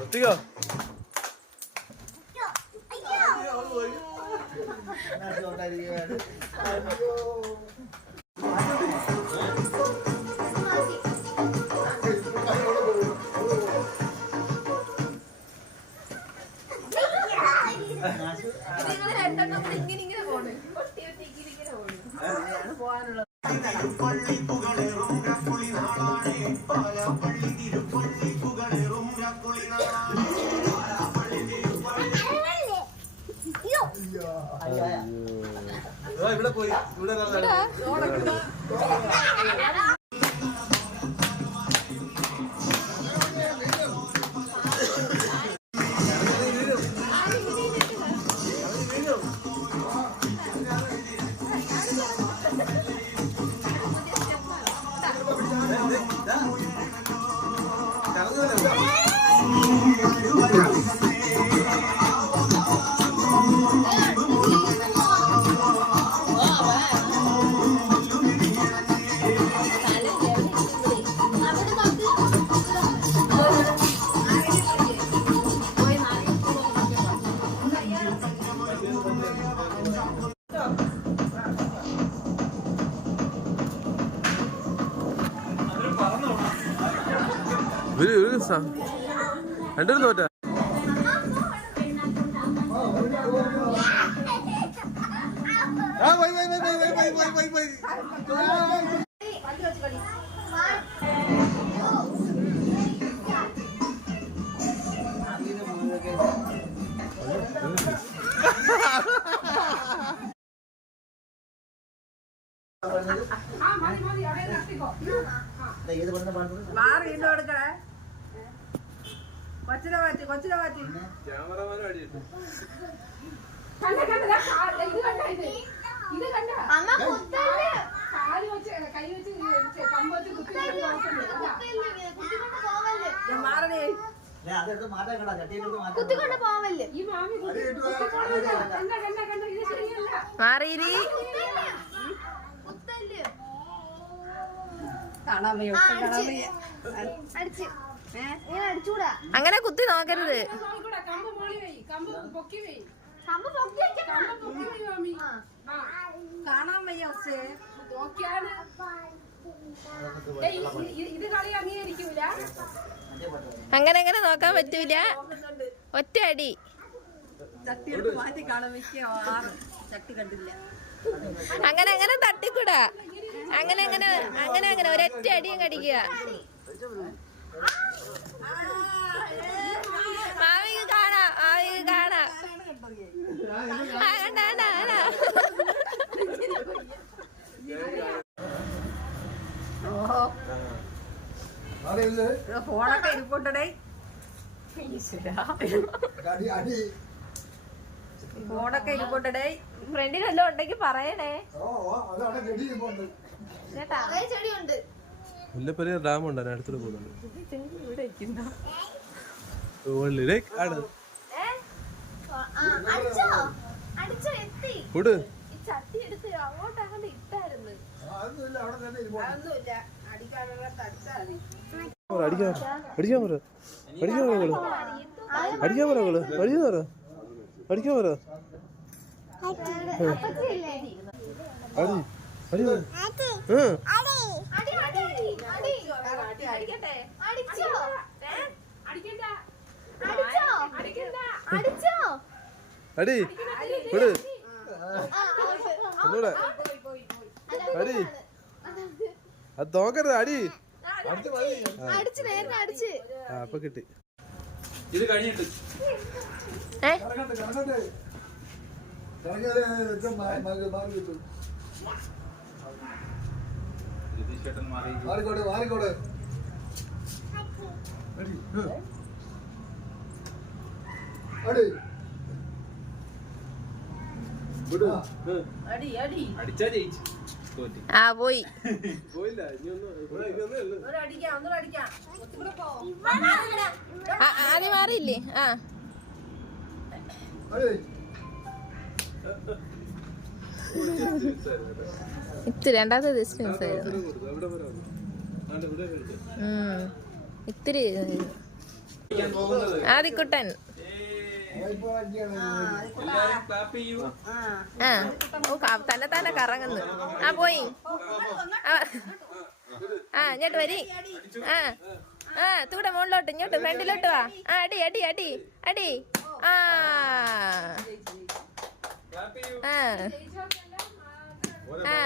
ഋത്തികോ അയ്യോ ഇവിടെ പോയി. ഇവിടെ ഒരു ഒരു രണ്ടു തോറ്റ. ആ വൈ വൈ വൈ വൈ വൈ വൈ വൈ പോയി. മാറി ഇട്ട് കൊടുക്കണേ. കൊച്ചിനെ മാറ്റി കൊച്ചിനെ മാറ്റി. മാറണേ. കുത്തിക്കൊണ്ട് പോവല്ലേ? മാറി കാണാൻ വയ്യ ആ, ഒട്ടും കാണാൻ വയ്യ. അടിച്ച് ഇങ്ങനെ അടിച്ചൂടാ. അങ്ങനെ കുത്തി നോക്കരുത്. കമ്പ് മോളി വെയ് കമ്പ് പൊക്കി വെക്കണം ആ. കാണാൻ വയ്യ ഇത് കളി അംഗീകരിക്കൂല അങ്ങനെ അങ്ങനെ നോക്കാൻ പറ്റൂല. ഒറ്റ അടി. ചട്ടി എടുത്ത് മാറ്റി കാണാൻ ചട്ടി കണ്ടില്ല. അങ്ങനെ അങ്ങനെ തട്ടിക്കൂടാ. അങ്ങനെ അങ്ങനെ അങ്ങനെ അങ്ങനെ ഒരൊറ്റ അടിയും കടിക്കുക. മാവിക്ക് കാണാം മാവിക്ക് കാണാം. ആ, കണ്ട കണ്ട കണ്ട. ഫോണൊക്കെ ഇരിപ്പുണ്ടേ ഫോണൊക്കെ ഇരിപ്പുണ്ടേ ഫ്രണ്ടിൽ വല്ലതും ഉണ്ടെങ്കിൽ പറയണേ. ചെടിയുണ്ട്. മുല്ലപ്പെരിയാർ ഡാം ഉണ്ട് അടുത്തൂടെ പോകുന്നുണ്ട് ഉള്ളിലേക്ക് ആട്. വിട്. അടിക്കാൻ അടിക്കാൻ പറ അടിക്കാൻ പറ അവൾ. അടിക്കാൻ പറ അവൾ. അടിക്കാൻ പറ അടിക്കാൻ പറ അടി. അടി. വിട്. ഒന്നൂടെ അടി. അത് തോക്കരുത് അടി. അപ്പൊ കിട്ടി. ഇത് കഴിഞ്ഞിട്ട്. ഏ? മാറിക്കോട്ടെ മാറിക്കോട്ടെ. അടി. ആ. പോയി. ആദ്യം മാറിയില്ലേ? ആ. ഇത്തിരി രണ്ടാമത്തെ ഡിസ്റ്റൻസ് ആയിരുന്നു. ഇത്തിരി ആദിക്കുട്ടൻ. ആ ഓ തന്നെ തന്നെ കറങ്ങുന്നു. ആ പോയി. ആ. ഞട്ട് ഇങ്ങോട്ട് വരി. ആ ആ തൂടെ മുകളിലോട്ട് ഇങ്ങോട്ട് ഫ്രണ്ടിലോട്ട് വാ. ആ അടി അടി അടി അടി. ആ. ആ. ആ